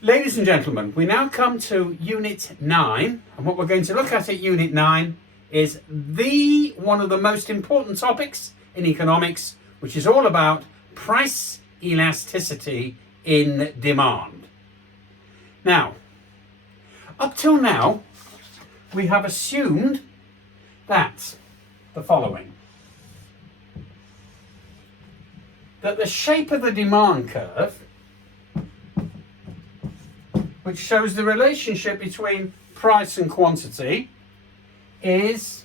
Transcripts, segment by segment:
Ladies and gentlemen, we now come to Unit 9, and what we're going to look at Unit 9 is one of the most important topics in economics, which is all about price elasticity in demand. Now, up till now, we have assumed that the following: that the shape of the demand curve, which shows the relationship between price and quantity, is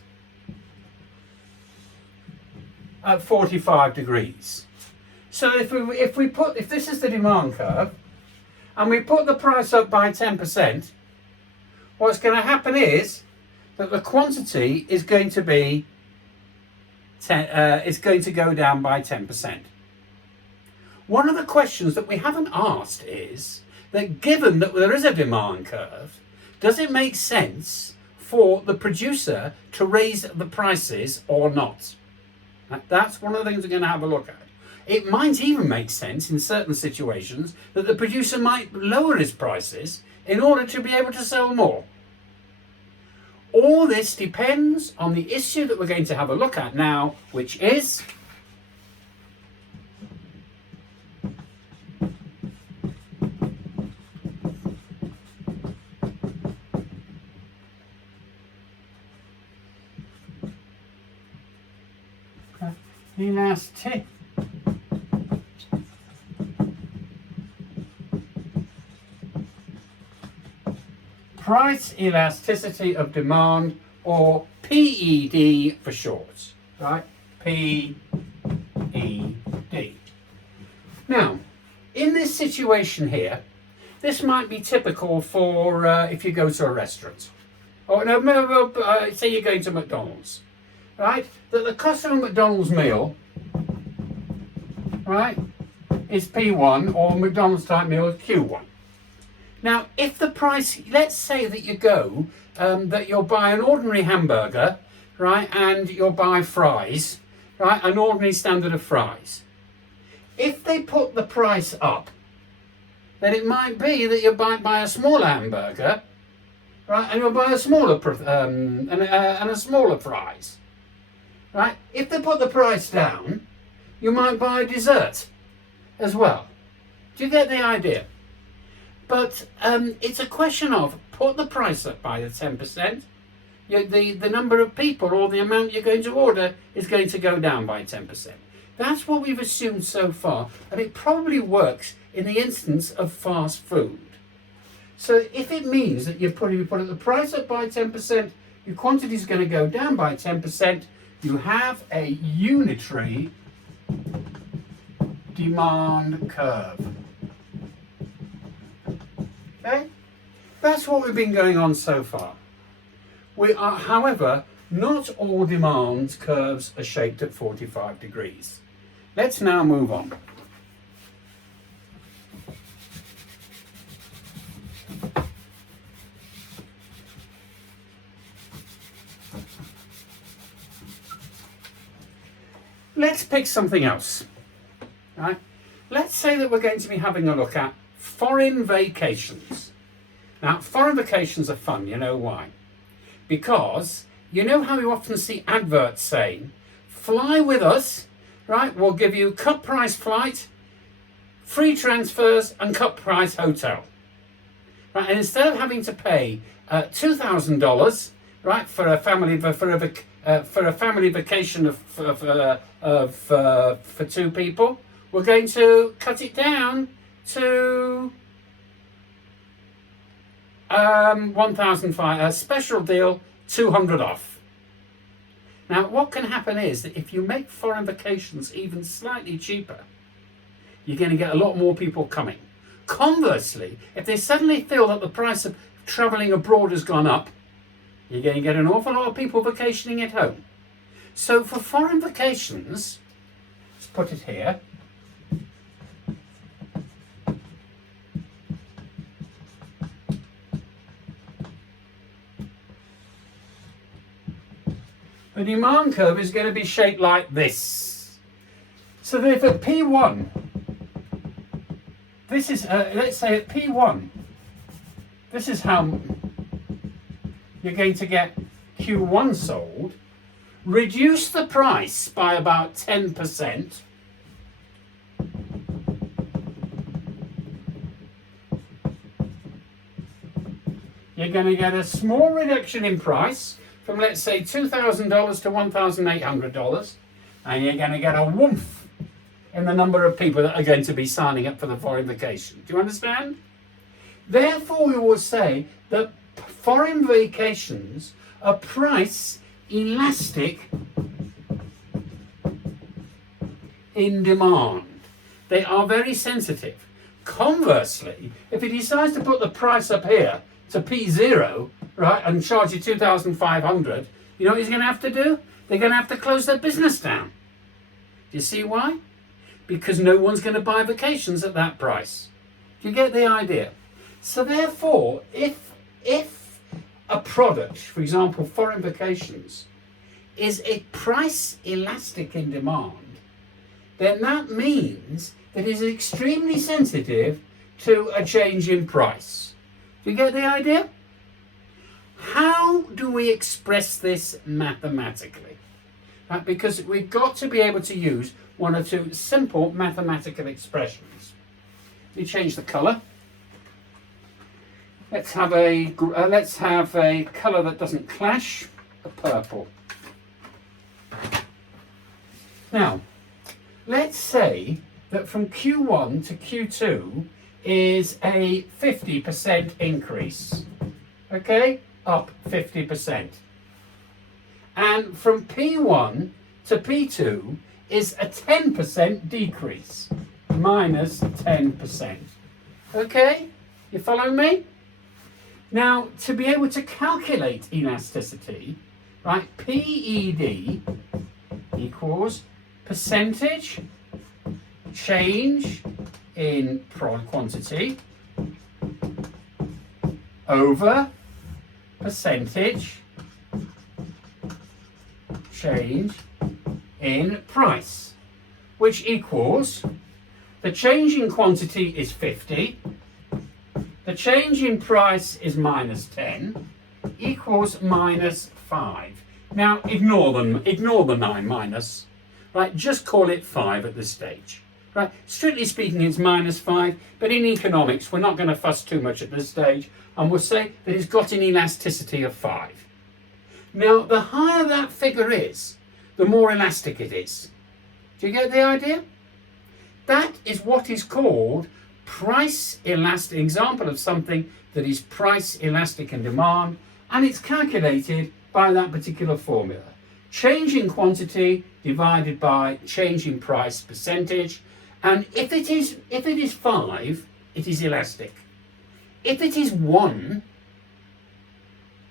at 45 degrees. So if this is the demand curve and we put the price up by 10%, what's going to happen is that the quantity is going to be go down by 10%. One of the questions that we haven't asked is that given that there is a demand curve, does it make sense for the producer to raise the prices or not? That's one of the things we're going to have a look at. It might even make sense in certain situations that the producer might lower his prices in order to be able to sell more. All this depends on the issue that we're going to have a look at now, which is elasticity. Price elasticity of demand, or PED for short, right? PED. Now, in this situation here, this might be typical for if you go to a restaurant. Or no, say you're going to McDonald's, right? That the cost of a McDonald's meal, right, is P1, or McDonald's type meal is Q1. Now, if the price, let's say that you go, that you'll buy an ordinary hamburger, right, and you'll buy fries, right, an ordinary standard of fries. If they put the price up, then it might be that you buy a smaller hamburger, right, and you'll buy a smaller and a smaller fries, right. If they put the price down, you might buy a dessert as well. Do you get the idea? But it's a question of put the price up by the 10%. The number of people or the amount you're going to order is going to go down by 10%. That's what we've assumed so far, and it probably works in the instance of fast food. So if it means that you put the price up by 10%, your quantity is going to go down by 10%, you have a unitary demand curve. Okay? That's what we've been going on so far. However, not all demand curves are shaped at 45 degrees. Let's now move on. Let's pick something else. Right? Let's say that we're going to be having a look at foreign vacations. Now, foreign vacations are fun. You know why? Because you know how you often see adverts saying, fly with us, right? We'll give you cut price flight, free transfers, and cut price hotel. Right? And instead of having to pay $2,000, right, for a family vacation for two people, we're going to cut it down to $1,500, special deal, $200 off. Now, what can happen is that if you make foreign vacations even slightly cheaper, you're going to get a lot more people coming. Conversely, if they suddenly feel that the price of travelling abroad has gone up, you're going to get an awful lot of people vacationing at home. So for foreign vacations, let's put it here. The demand curve is going to be shaped like this. So if at P1, this is, let's say at P1, this is how you're going to get Q1 sold. Reduce the price by about 10%. You're going to get a small reduction in price from, let's say, $2,000 to $1,800, and you're going to get a woof in the number of people that are going to be signing up for the foreign vacation. Do you understand? Therefore, we will say that foreign vacations are price elastic in demand. They are very sensitive. Conversely, if he decides to put the price up here to P0, right, and charge you 2,500, you know what he's going to have to do? They're going to have to close their business down. Do you see why? Because no one's going to buy vacations at that price. Do you get the idea? So therefore, if a product, for example, foreign vacations, is a price elastic in demand, then that means that it is extremely sensitive to a change in price. Do you get the idea? How do we express this mathematically? Because we've got to be able to use one or two simple mathematical expressions. Let me change the colour. Let's have a colour that doesn't clash, a purple. Now, let's say that from Q1 to Q2 is a 50% increase. Okay, up 50%. And from P1 to P2 is a 10% decrease, minus 10%. Okay, you follow me? Now, to be able to calculate elasticity, right, PED equals percentage change in quantity over percentage change in price, which equals the change in quantity is 50, the change in price is minus 10, equals minus 5. Now ignore the 9 minus, right? Just call it 5 at this stage. Right, strictly speaking, it's minus 5, but in economics, we're not going to fuss too much at this stage, and we'll say that it's got an elasticity of 5. Now, the higher that figure is, the more elastic it is. Do you get the idea? That is what is called price elastic, example of something that is price elastic in demand, and it's calculated by that particular formula. Change in quantity divided by change in price percentage. And if it is 5, it is elastic. If it is 1,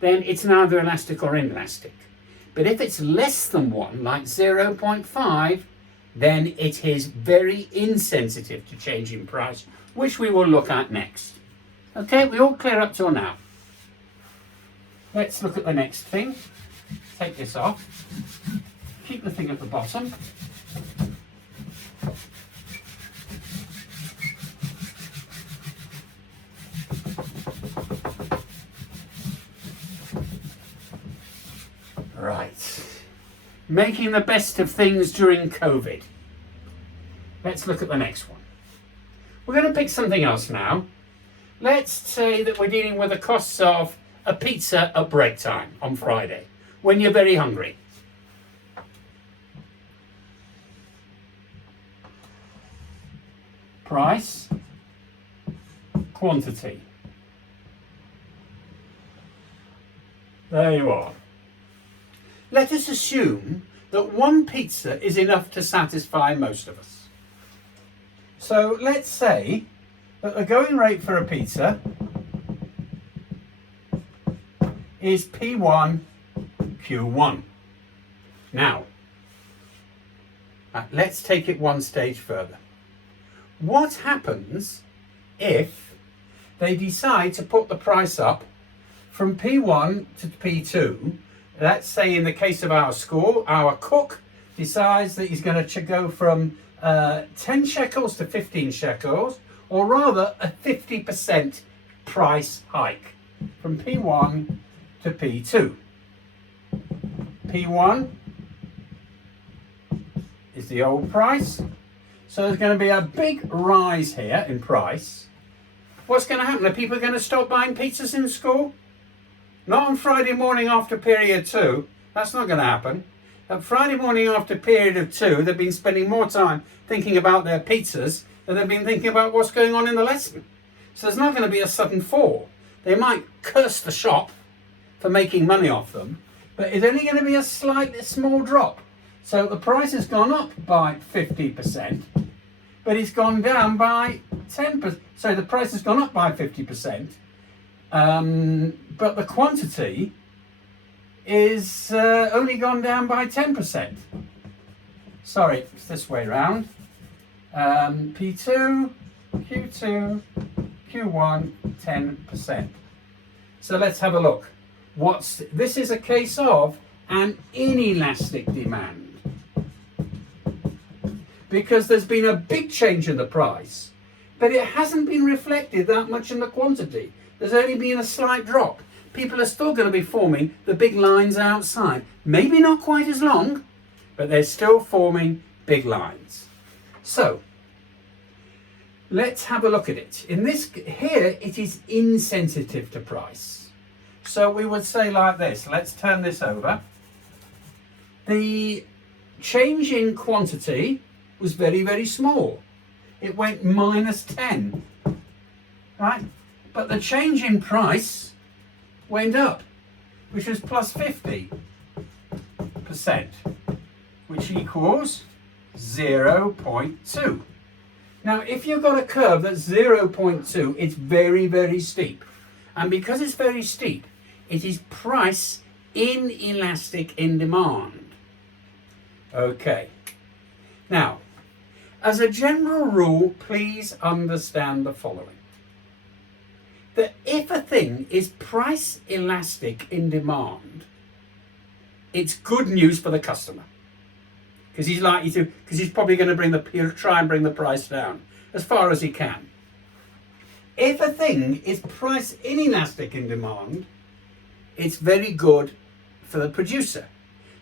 then it's neither elastic or inelastic. But if it's less than 1, like 0.5, then it is very insensitive to change in price, which we will look at next. Okay, we all clear up till now? Let's look at the next thing. Take this off. Keep the thing at the bottom. Right, making the best of things during COVID. Let's look at the next one. We're going to pick something else now. Let's say that we're dealing with the costs of a pizza at break time on Friday, when you're very hungry. Price, quantity. There you are. Let us assume that one pizza is enough to satisfy most of us. So let's say that the going rate for a pizza is P1 Q1. Now, let's take it one stage further. What happens if they decide to put the price up from P1 to P2? Let's say in the case of our school, our cook decides that he's going to go from 10 shekels to 15 shekels, or rather a 50% price hike. from P1 to P2. P1 is the old price. So there's going to be a big rise here in price. What's going to happen? Are people going to stop buying pizzas in school? Not on Friday morning after period 2. That's not going to happen. At Friday morning after period of 2, they've been spending more time thinking about their pizzas than they've been thinking about what's going on in the lesson. So there's not going to be a sudden fall. They might curse the shop for making money off them, but it's only going to be a slightly small drop. So the price has gone up by 50%, but it's gone down by 10%. So the price has gone up by 50%, but the quantity is only gone down by 10%. Sorry, it's this way round. P2, Q2, Q1, 10%. So let's have a look. This is a case of an inelastic demand, because there's been a big change in the price, but it hasn't been reflected that much in the quantity. There's only been a slight drop. People are still going to be forming the big lines outside. Maybe not quite as long, but they're still forming big lines. So let's have a look at it. In this here, it is insensitive to price. So we would say like this. Let's turn this over. The change in quantity was very, very small. It went -10, right? But the change in price went up, which was +50%, which equals 0.2. Now, if you've got a curve that's 0.2, it's very, very steep. And because it's very steep, it is price inelastic in demand. Okay. Now, as a general rule, please understand the following. That if a thing is price elastic in demand, it's good news for the customer. Because he's probably going to try and bring the price down as far as he can. If a thing is price inelastic in demand, it's very good for the producer,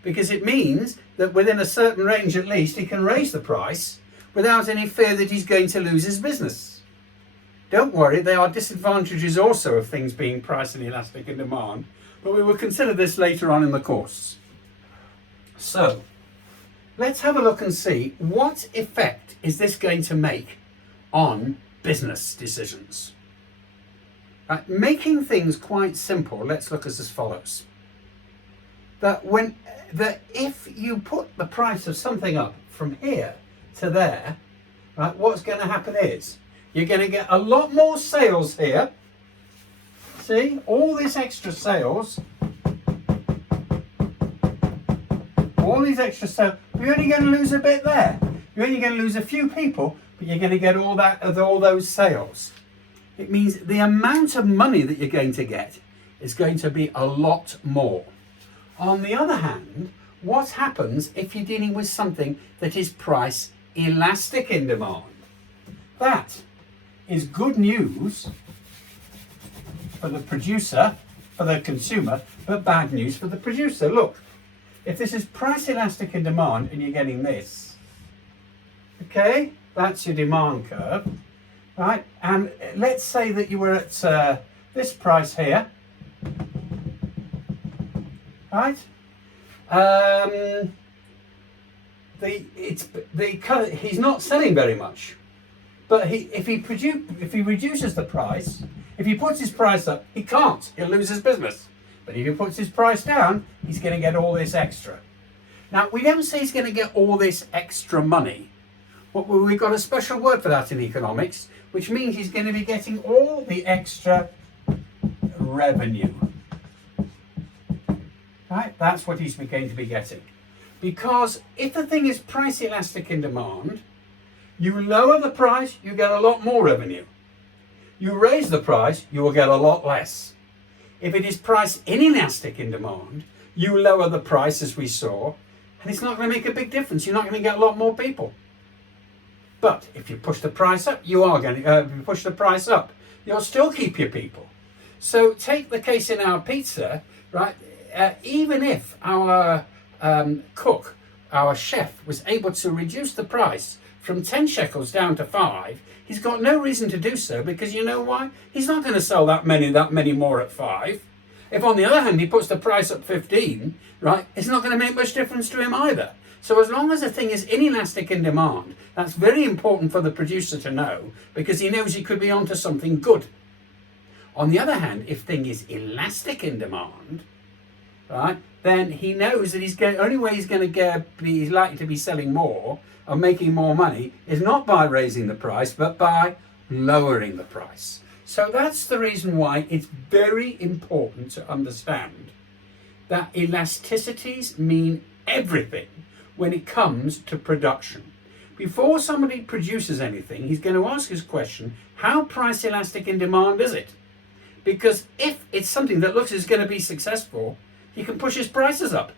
because it means that within a certain range at least he can raise the price without any fear that he's going to lose his business. Don't worry, there are disadvantages also of things being price inelastic in demand, but we will consider this later on in the course. So let's have a look and see what effect is this going to make on business decisions. Right, making things quite simple, let's look as follows. That if you put the price of something up from here to there, right, what's going to happen is you're going to get a lot more sales here. See, all this extra sales, all these extra sales, you're only going to lose a bit there. You're only going to lose a few people, but you're going to get all those sales. It means the amount of money that you're going to get is going to be a lot more. On the other hand, what happens if you're dealing with something that is price elastic in demand? That is good news for the producer, for the consumer, but bad news for the producer. Look, if this is price elastic in demand and you're getting this, okay, that's your demand curve, right? And let's say that you were at this price here, right? He's not selling very much, but if he reduces the price, if he puts his price up, he can't. He'll lose his business. But if he puts his price down, he's going to get all this extra. Now, we don't say he's going to get all this extra money. We've got a special word for that in economics, which means he's going to be getting all the extra revenue. Right? That's what he's going to be getting. Because if the thing is price elastic in demand, you lower the price, you get a lot more revenue. You raise the price, you will get a lot less. If it is price inelastic in demand, you lower the price as we saw, and it's not going to make a big difference. You're not going to get a lot more people. But if you push the price up, you'll still keep your people. So take the case in our pizza, right? Even if our cook, our chef, was able to reduce the price from 10 shekels down to 5, he's got no reason to do so, because you know why? He's not going to sell that many more at 5. If on the other hand he puts the price up 15, right, it's not going to make much difference to him either. So as long as the thing is inelastic in demand, that's very important for the producer to know, because he knows he could be onto something good. On the other hand, if thing is elastic in demand, right, then he knows that only way he's going to be likely to be selling more and making more money is not by raising the price, but by lowering the price. So that's the reason why it's very important to understand that elasticities mean everything when it comes to production. Before somebody produces anything, he's going to ask his question, how price elastic in demand is it? Because if it's something that looks as going to be successful, he can push his prices up.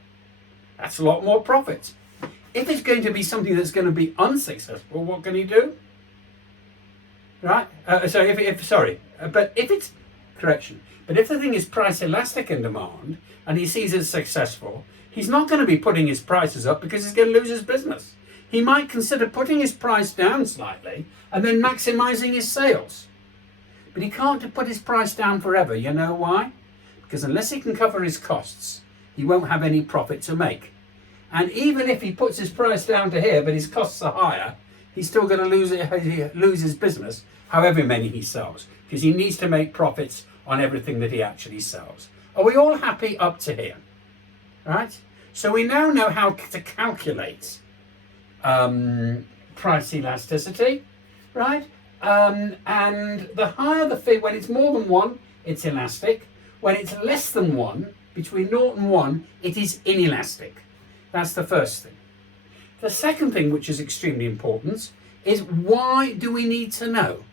That's a lot more profit. If it's going to be something that's going to be unsuccessful, what can he do? Right? But if the thing is price elastic in demand and he sees it successful, he's not going to be putting his prices up because he's going to lose his business. He might consider putting his price down slightly and then maximizing his sales. But he can't put his price down forever. You know why? Because unless he can cover his costs, he won't have any profit to make. And even if he puts his price down to here, but his costs are higher, he's still going to lose his business, however many he sells, because he needs to make profits on everything that he actually sells. Are we all happy up to here? Right? So we now know how to calculate price elasticity, right? And the higher the figure, when it's more than 1, it's elastic. When it's less than 1, between 0 and 1, it is inelastic. That's the first thing. The second thing, which is extremely important, is why do we need to know?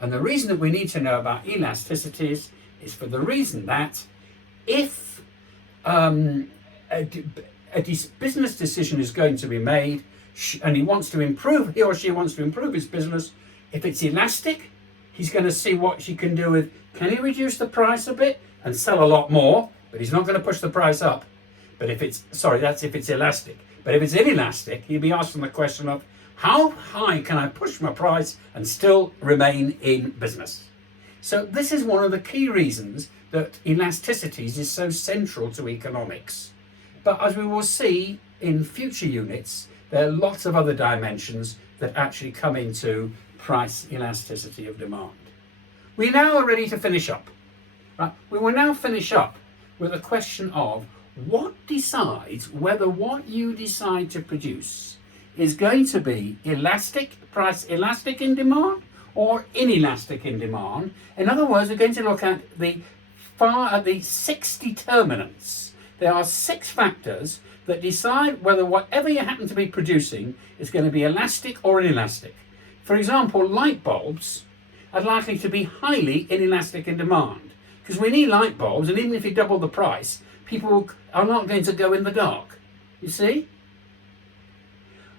And the reason that we need to know about elasticities is for the reason that if a business decision is going to be made and he or she wants to improve his business, if it's elastic, he's going to see what she can do with, can he reduce the price a bit and sell a lot more, but he's not going to push the price up. But that's if it's elastic. But if it's inelastic, he'll be asking the question of, how high can I push my price and still remain in business? So this is one of the key reasons that elasticities is so central to economics. But as we will see in future units, there are lots of other dimensions that actually come into price elasticity of demand. We now are ready to finish up. Right? We will now finish up with a question of what decides whether what you decide to produce is going to be price elastic in demand or inelastic in demand. In other words, we're going to look at the 6 determinants. There are 6 factors that decide whether whatever you happen to be producing is going to be elastic or inelastic. For example, light bulbs are likely to be highly inelastic in demand because we need light bulbs, and even if you double the price, people are not going to go in the dark. You see?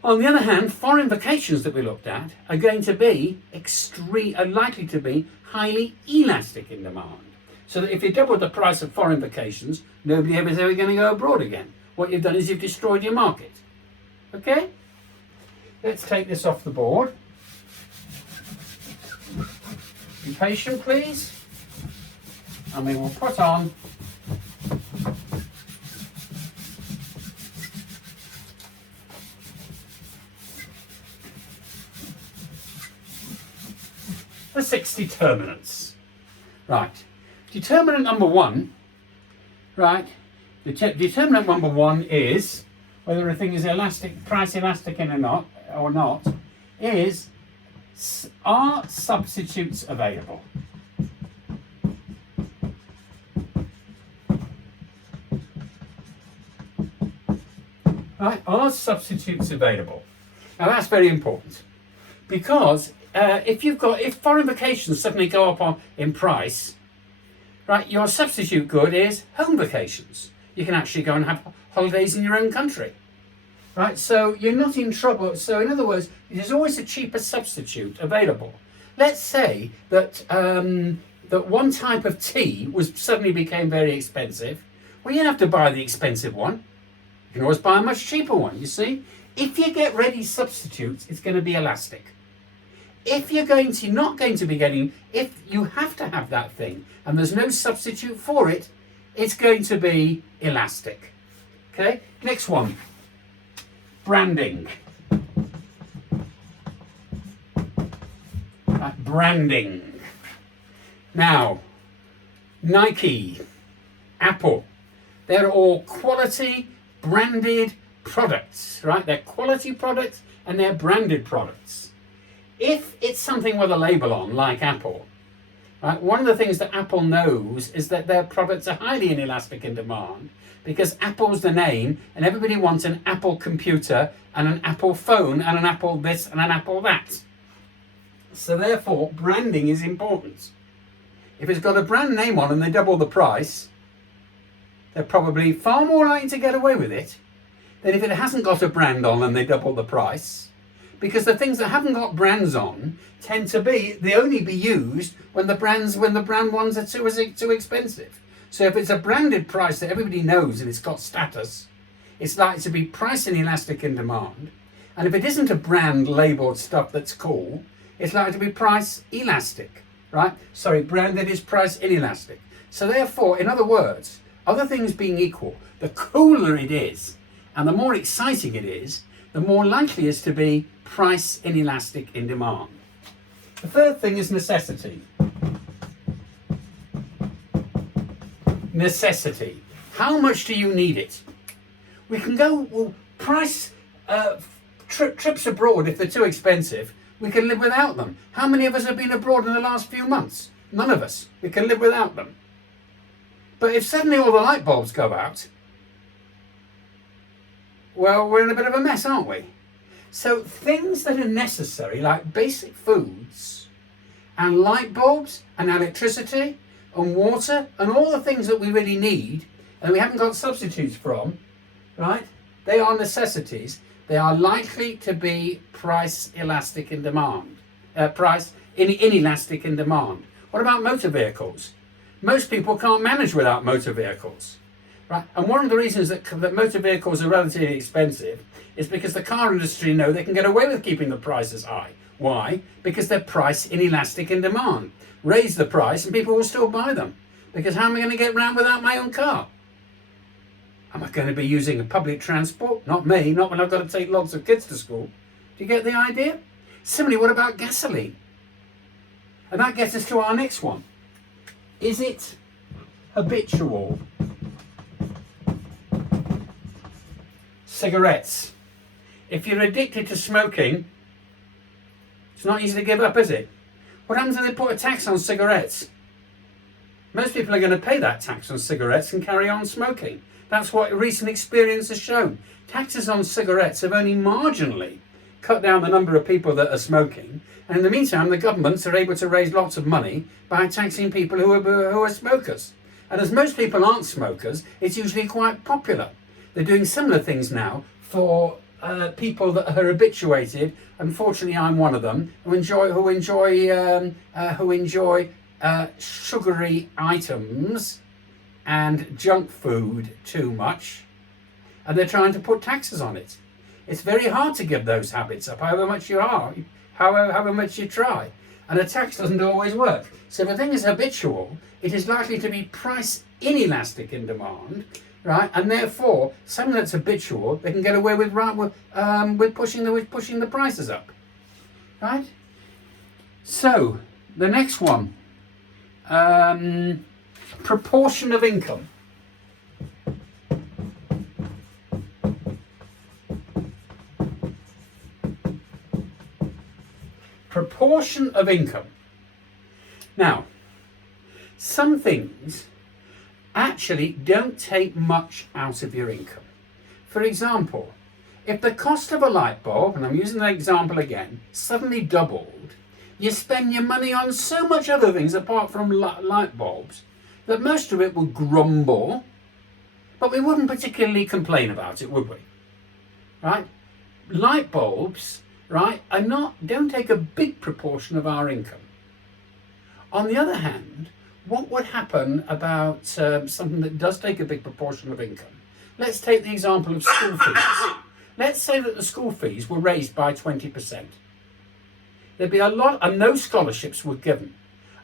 On the other hand, foreign vacations that we looked at are going to be likely to be highly elastic in demand. So that if you double the price of foreign vacations, nobody ever is ever going to go abroad again. What you've done is you've destroyed your market. Okay? Let's take this off the board. Be patient, please. And we will put on the 6 determinants. Right. Determinant number 1, right? Determinant number 1 is whether a thing is price elastic in or not, is are substitutes available? Right? Are substitutes available? Now that's very important because if foreign vacations suddenly go up in price, right, your substitute good is home vacations. You can actually go and have holidays in your own country, right? So you're not in trouble. So in other words, there's always a cheaper substitute available. Let's say that that one type of tea suddenly became very expensive, well, you don't have to buy the expensive one. You can always buy a much cheaper one, you see. If you get ready substitutes, it's going to be elastic. If you're not going to be getting, if you have to have that thing and there's no substitute for it, it's going to be elastic. Okay, next one. Branding. Branding. Now, Nike, Apple, they're all quality branded products, right? They're quality products and they're branded products. If it's something with a label on, like Apple, right, one of the things that Apple knows is that their products are highly inelastic in demand because Apple's the name and everybody wants an Apple computer and an Apple phone and an Apple this and an Apple that. So therefore, branding is important. If it's got a brand name on and they double the price, they're probably far more likely to get away with it than if it hasn't got a brand on and they double the price. Because the things that haven't got brands on tend to be, they only be used when the brand ones are too expensive. So if it's a branded price that everybody knows and it's got status, it's likely to be price inelastic in demand. And if it isn't a brand labeled stuff that's cool, it's likely to be price elastic, right? Sorry, branded is price inelastic. So therefore, in other words, other things being equal, the cooler it is and the more exciting it is, the more likely it is to be price inelastic in demand. The third thing is necessity. Necessity. How much do you need it? We can go, well, price trips abroad, if they're too expensive, we can live without them. How many of us have been abroad in the last few months? None of us. We can live without them. But if suddenly all the light bulbs go out, well, we're in a bit of a mess, aren't we? So things that are necessary, like basic foods and light bulbs and electricity and water and all the things that we really need and we haven't got substitutes from, right? They are necessities. They are likely to be price elastic in demand. Inelastic in demand. What about motor vehicles? Most people can't manage without motor vehicles, right? And one of the reasons that motor vehicles are relatively expensive is because the car industry know they can get away with keeping the prices high. Why? Because they're price inelastic in demand. Raise the price and people will still buy them. Because how am I going to get around without my own car? Am I going to be using a public transport? Not me, not when I've got to take lots of kids to school. Do you get the idea? Similarly, what about gasoline? And that gets us to our next one. Is it habitual? Cigarettes. If you're addicted to smoking, it's not easy to give up, is it? What happens when they put a tax on cigarettes? Most people are going to pay that tax on cigarettes and carry on smoking. That's what recent experience has shown. Taxes on cigarettes have only marginally cut down the number of people that are smoking. And in the meantime, the governments are able to raise lots of money by taxing people who are smokers. And as most people aren't smokers, it's usually quite popular. They're doing similar things now for people that are habituated. Unfortunately, I'm one of them who enjoy sugary items and junk food too much, and they're trying to put taxes on it. It's very hard to give those habits up, however much you try, and a tax doesn't always work. So if a thing is habitual, it is likely to be price inelastic in demand, right? And therefore, something that's habitual, they can get away with pushing the prices up, right? So the next one. Proportion of income. Proportion of income. Now, some things actually don't take much out of your income. For example, if the cost of a light bulb, and I'm using that example again, suddenly doubled, you spend your money on so much other things apart from light bulbs that most of it would grumble, but we wouldn't particularly complain about it, would we? Right? Light bulbs, right, don't take a big proportion of our income. On the other hand, what would happen about something that does take a big proportion of income? Let's take the example of school fees. Let's say that the school fees were raised by 20%. There'd be a lot, and no scholarships were given.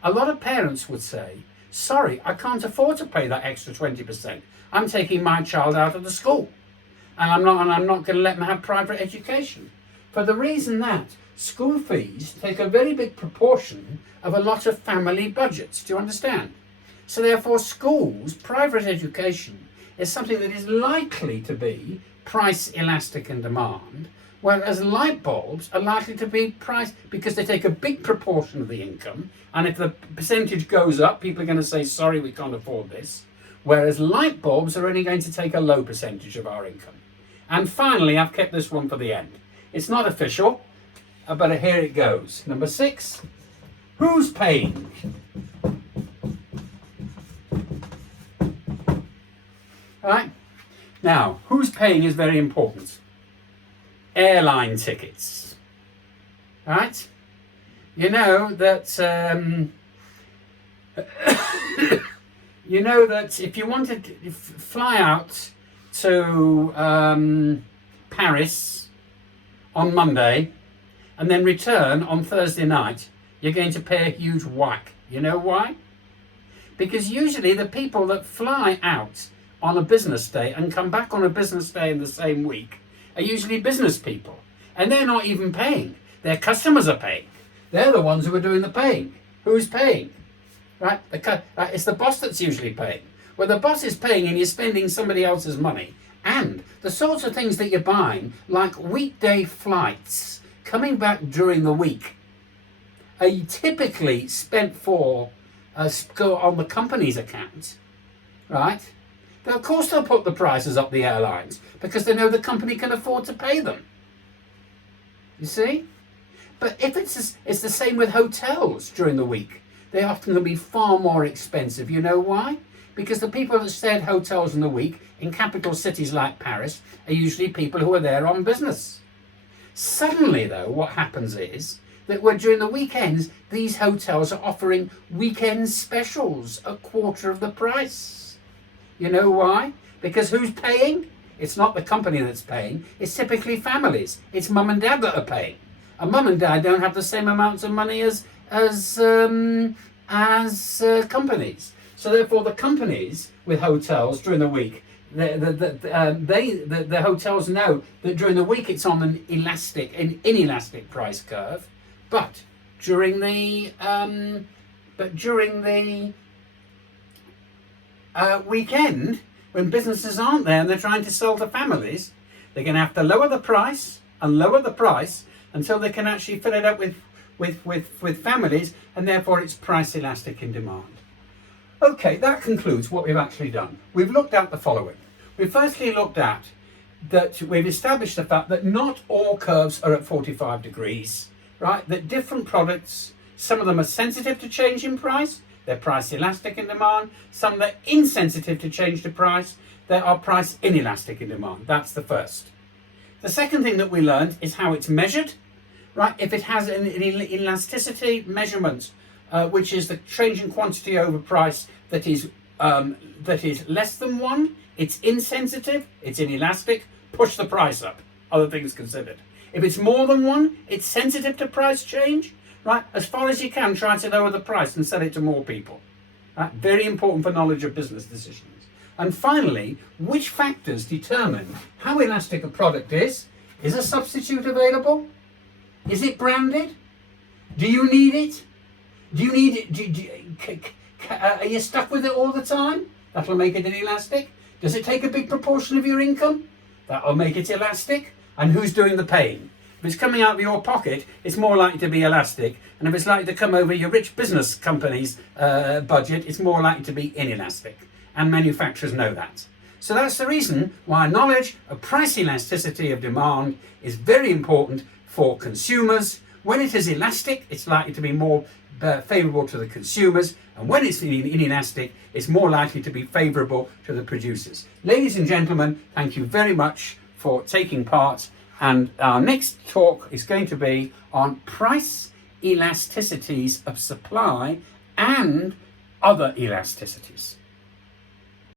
A lot of parents would say, sorry, I can't afford to pay that extra 20%. I'm taking my child out of the school. And I'm not going to let them have private education. For the reason that school fees take a very big proportion of a lot of family budgets. Do you understand? So therefore schools, private education, is something that is likely to be price elastic in demand, whereas light bulbs are likely to be price, because they take a big proportion of the income, and if the percentage goes up, people are going to say, sorry, we can't afford this, whereas light bulbs are only going to take a low percentage of our income. And finally, I've kept this one for the end. It's not official, but here it goes. Number 6, who's paying? Right? Now, who's paying is very important. Airline tickets. Right? You know that if you wanted to fly out to Paris on Monday and then return on Thursday night, you're going to pay a huge whack. You know why? Because usually the people that fly out on a business day and come back on a business day in the same week are usually business people, and they're not even paying. Their customers are paying. They're the ones who are doing the paying. Who's paying? Right? It's the boss that's usually paying. Well, the boss is paying and you're spending somebody else's money. And the sorts of things that you're buying, like weekday flights coming back during the week, are typically spent for go on the company's account, right? Now, of course they'll put the prices up, the airlines, because they know the company can afford to pay them. You see? But if it's the same with hotels during the week. They often can be far more expensive. You know why? Because the people that stay at hotels in the week in capital cities like Paris are usually people who are there on business. Suddenly, though, what happens is that during the weekends, these hotels are offering weekend specials at quarter of the price. You know why? Because who's paying? It's not the company that's paying. It's typically families. It's mum and dad that are paying. And mum and dad don't have the same amounts of money as companies. So therefore, the companies with hotels during the week, the hotels know that during the week it's on an inelastic price curve, but during the weekend, when businesses aren't there and they're trying to sell to families, they're going to have to lower the price and lower the price until they can actually fill it up with families, and therefore it's price elastic in demand. Okay, that concludes what we've actually done. We've looked at the following. We've firstly looked at that we've established the fact that not all curves are at 45 degrees, right? That different products, some of them are sensitive to change in price, they're price elastic in demand. Some that are insensitive to change to price, they are price inelastic in demand. That's the first. The second thing that we learned is how it's measured, right? If it has an elasticity measurement, which is the change in quantity over price that is less than 1, it's insensitive, it's inelastic, push the price up, other things considered. If it's more than 1, it's sensitive to price change, right? As far as you can, try to lower the price and sell it to more people. Right? Very important for knowledge of business decisions. And finally, which factors determine how elastic a product is? Is a substitute available? Is it branded? Do you need it? Do you need it? Are you stuck with it all the time? That'll make it inelastic. Does it take a big proportion of your income? That'll make it elastic. And who's doing the paying? If it's coming out of your pocket, it's more likely to be elastic. And if it's likely to come over your rich business company's budget, it's more likely to be inelastic. And manufacturers know that. So that's the reason why knowledge of price elasticity of demand is very important for consumers. When it is elastic, it's likely to be more favourable to the consumers, and when it's inelastic, it's more likely to be favourable to the producers. Ladies and gentlemen, thank you very much for taking part, and our next talk is going to be on price elasticities of supply and other elasticities.